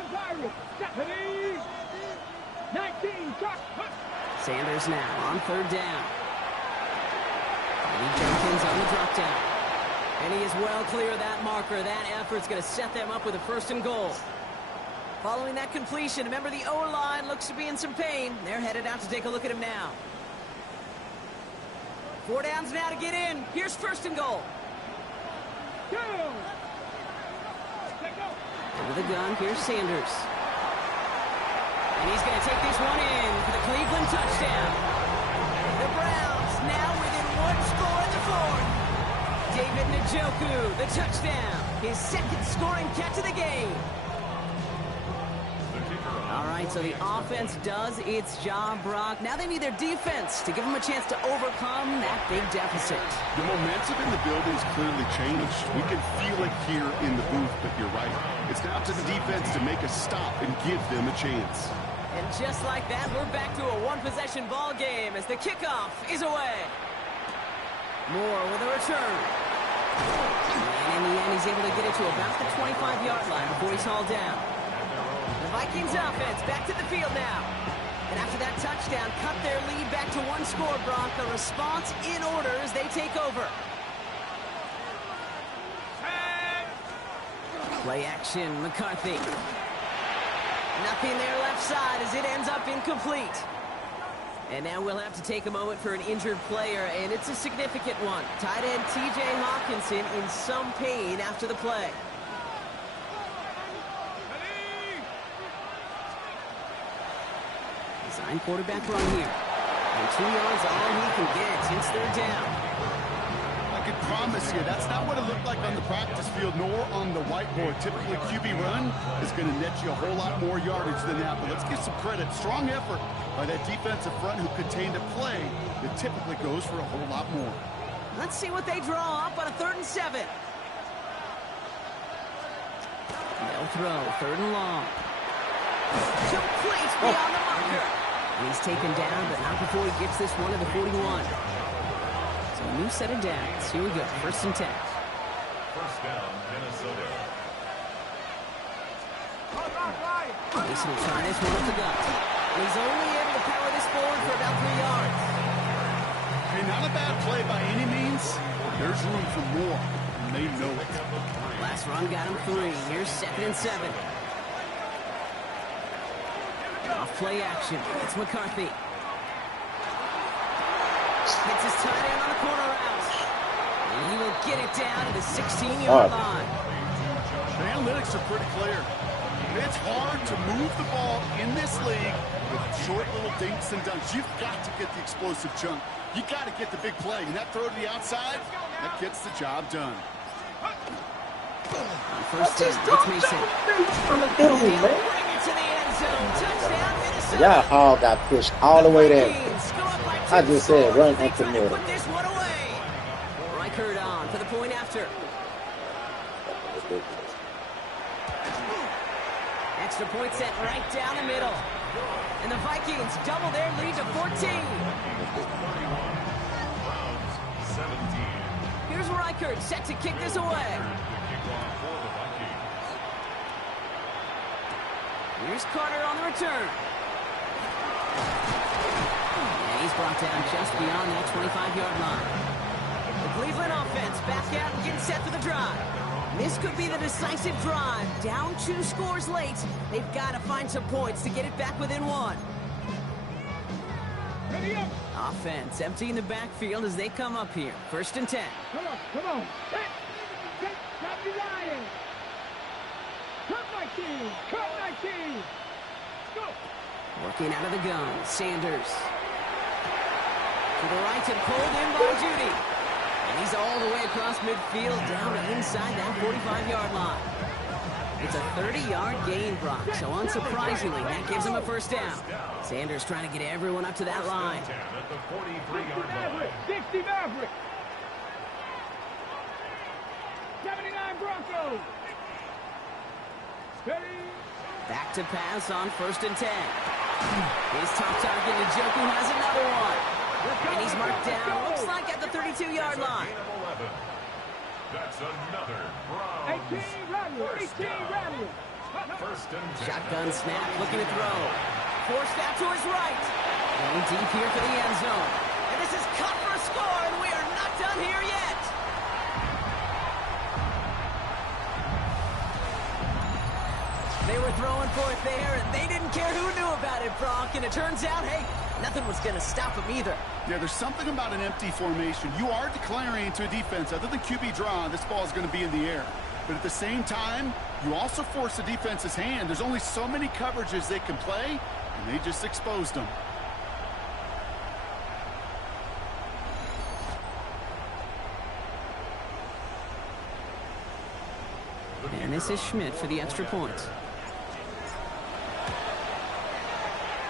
19. Sanders now on third down. Eddie Jenkins on the drop down. And he is well clear of that marker. That effort's going to set them up with a first and goal. Following that completion, remember the O-line looks to be in some pain. They're headed out to take a look at him now. 4 downs now to get in. Here's first and goal. Over the gun, here's Sanders. And he's going to take this one in for the Cleveland touchdown. The Browns now within one score in the fourth. David Njoku, the touchdown. His second scoring catch of the game. All right, so the offense does its job, Brock. Now they need their defense to give them a chance to overcome that big deficit. The momentum in the building's clearly changed. We can feel it here in the booth, but you're right. It's now up to the defense to make a stop and give them a chance. And just like that, we're back to a one-possession ball game as the kickoff is away. Moore with a return. And in the end, he's able to get it to about the 25-yard line before he's hauled down. The Vikings offense back to the field now. And after that touchdown, cut their lead back to one score, Brock. A response in order as they take over. Play action, McCarthy. Nothing there left side as it ends up incomplete. And now we'll have to take a moment for an injured player, and it's a significant one. Tight end T.J. Hawkinson in some pain after the play. Design quarterback run here. And 2 yards all he can get since they're down. I can promise you, that's not what it looked like on the practice field, nor on the whiteboard. Typically, QB run is going to net you a whole lot more yardage than that. But let's give some credit. Strong effort by that defensive front who contained a play that typically goes for a whole lot more. Let's see what they draw up on a 3rd and 7. They'll throw 3rd and long. Complete beyond the marker. And he's taken down, but not before he gets this one to the 41. So a new set of downs. Here we go. 1st and 10. First down, Minnesota. Mason will try this one up the gut. And he's only able to power this forward for about 3 yards. Hey, not a bad play by any means. There's room for more, and they know it. Last run got him 3. Here's 2nd and 7. Off play action. It's McCarthy. Hits his tight end on the corner route. And he will get it down to the 16-yard line. The analytics are pretty clear. It's hard to move the ball in this league with short little dinks and dunks. You've got to get the explosive chunk. You got to get the big play. And that throw to the outside, that gets the job done. First down, it's Mason. He'll bring it to the end zone. Touchdown, Minnesota. Y'all all got pushed all the way there. I just said run up the middle. Put this one away. Reichert on for the point after. Extra point set right down the middle. And the Vikings double their lead to 14. Here's Reichert set to kick this away. Here's Carter on the return. And he's brought down just beyond that 25-yard line. The Cleveland offense back out and getting set for the drive. This could be the decisive drive. Down 2 scores late. They've got to find some points to get it back within 1. Ready up. Offense emptying the backfield as they come up here. 1st and 10. Come on, come on. Set, cut the line. Cut 19, cut 19. Go. Working out of the gun, Sanders. To the right and pulled in by Judy. And he's all the way across midfield down to inside that 45-yard line. It's a 30-yard gain, Brock, so unsurprisingly, that gives him a 1st down. Sanders trying to get everyone up to that line. 60 Maverick. 79 Broncos. Steady. Back to pass on 1st and 10. His top target, Njoku, has another one. And he's marked down, looks like at the 32-yard line. That's another Browns 18 Rattler, 18 Rattler. 1st and 10. Shotgun snap, looking to throw. Forced out to his right. Going deep here for the end zone. And this is cut for a score, and we are not done here yet. They were throwing for it there, and they didn't care who knew about it, Brock. And it turns out, hey, nothing was going to stop them either. Yeah, there's something about an empty formation. You are declaring to a defense, other than QB draw, this ball is going to be in the air. But at the same time, you also force the defense's hand. There's only so many coverages they can play, and they just exposed them. And this is Schmidt for the extra point.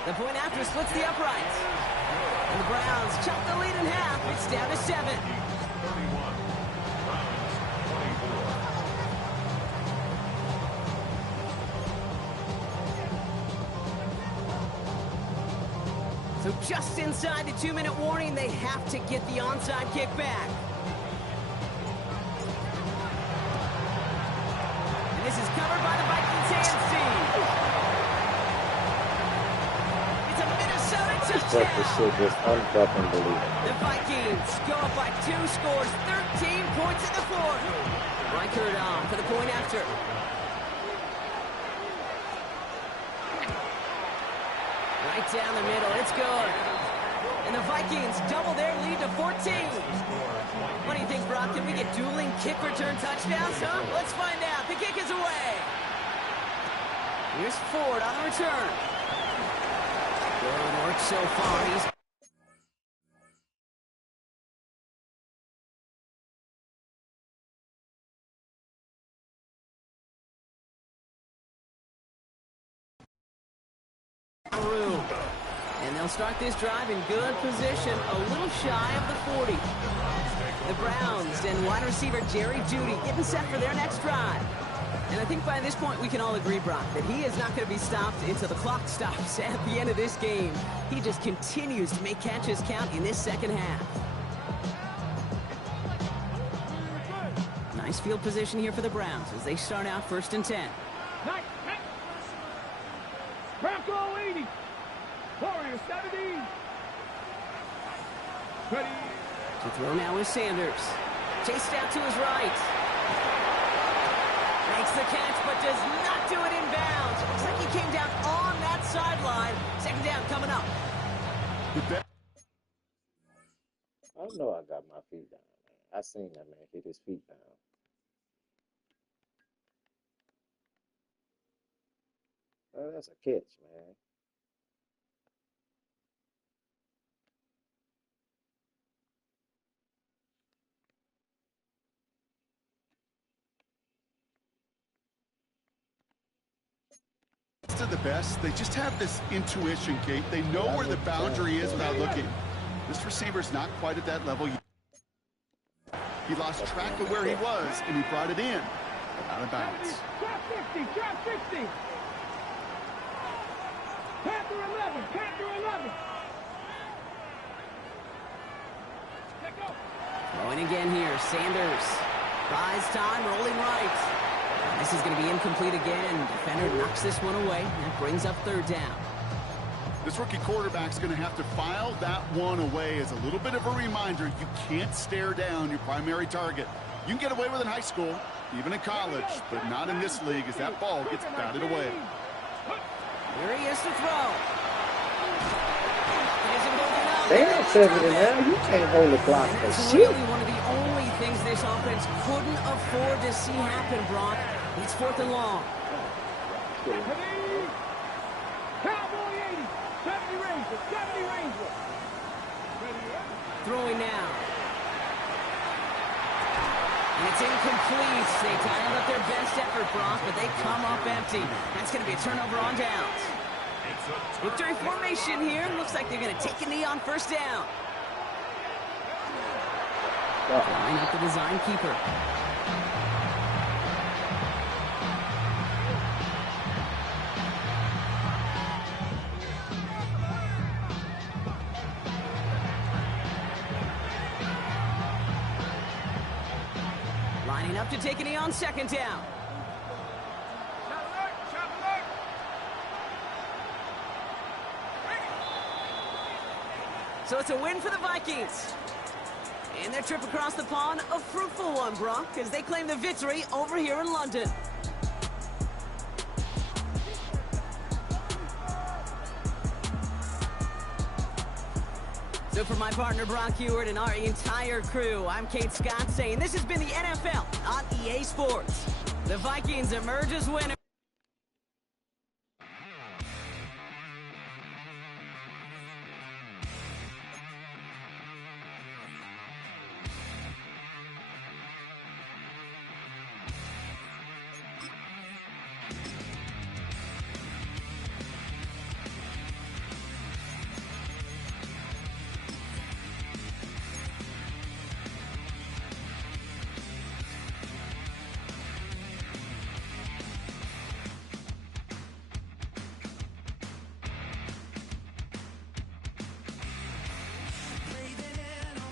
The point after splits the uprights. And the Browns chop the lead in half. It's down to 7. 31. Browns 24. So just inside the 2-minute warning, they have to get the onside kick back. And this is covered by the Vikings hands team. It's a Minnesota touchdown. This shit just unfucking believable. The Vikings go up by 2 scores, 13 points in the 4th. Reichert on for the point after. Right down the middle, it's good. And the Vikings double their lead to 14. What do you think, Brock? Can we get dueling kick return touchdowns, huh? Let's find out. The kick is away. Here's Ford on the return. Good work so far. He's and they'll start this drive in good position, a little shy of the 40. The Browns and wide receiver Jerry Jeudy getting set for their next drive. And I think by this point we can all agree, Brock, that he is not going to be stopped until the clock stops at the end of this game. He just continues to make catches count in this second half. Nice field position here for the Browns as they start out 1st and 10. Bronco 80. Warriors 70. Ready. To throw now is Sanders. Chased out to his right. Makes the catch, but does not do it in bounds. It looks like he came down on that sideline. 2nd down coming up. I know I got my feet down, man. I seen that man hit his feet down. Oh, that's a catch, man. To the best, they just have this intuition, Kate. They know where the boundary is without looking. This receiver's not quite at that level yet. He lost track of where he was, and he brought it in. Out of bounds. Drop 50, drop 50. Panther 11, Panther 11. Throwing again here, Sanders. Buys time, rolling right. This is going to be incomplete again. Defender knocks this one away. That brings up 3rd down. This rookie quarterback's going to have to file that one away as a little bit of a reminder. You can't stare down your primary target. You can get away with it in high school, even in college, but not in this league as that ball gets batted away. Here he is to throw. They have 7 now. You can't hold the block for That's shit. really one of the only things this offense couldn't afford to see happen, Brock. It's 4th and long. Cowboy 80, 70 Ranger, 70 Ranger. Throwing now. And it's incomplete. They dialed up their best effort, Brock, but they come up empty. That's going to be a turnover on downs. Victory formation here. Looks like they're going to take a knee on 1st down. Line up the design keeper. Lining up to take a knee on 2nd down. So it's a win for the Vikings. And their trip across the pond, a fruitful one, Brock, as they claim the victory over here in London. So for my partner, Brock Huard, and our entire crew, I'm Kate Scott saying this has been the NFL on EA Sports. The Vikings emerge as winners.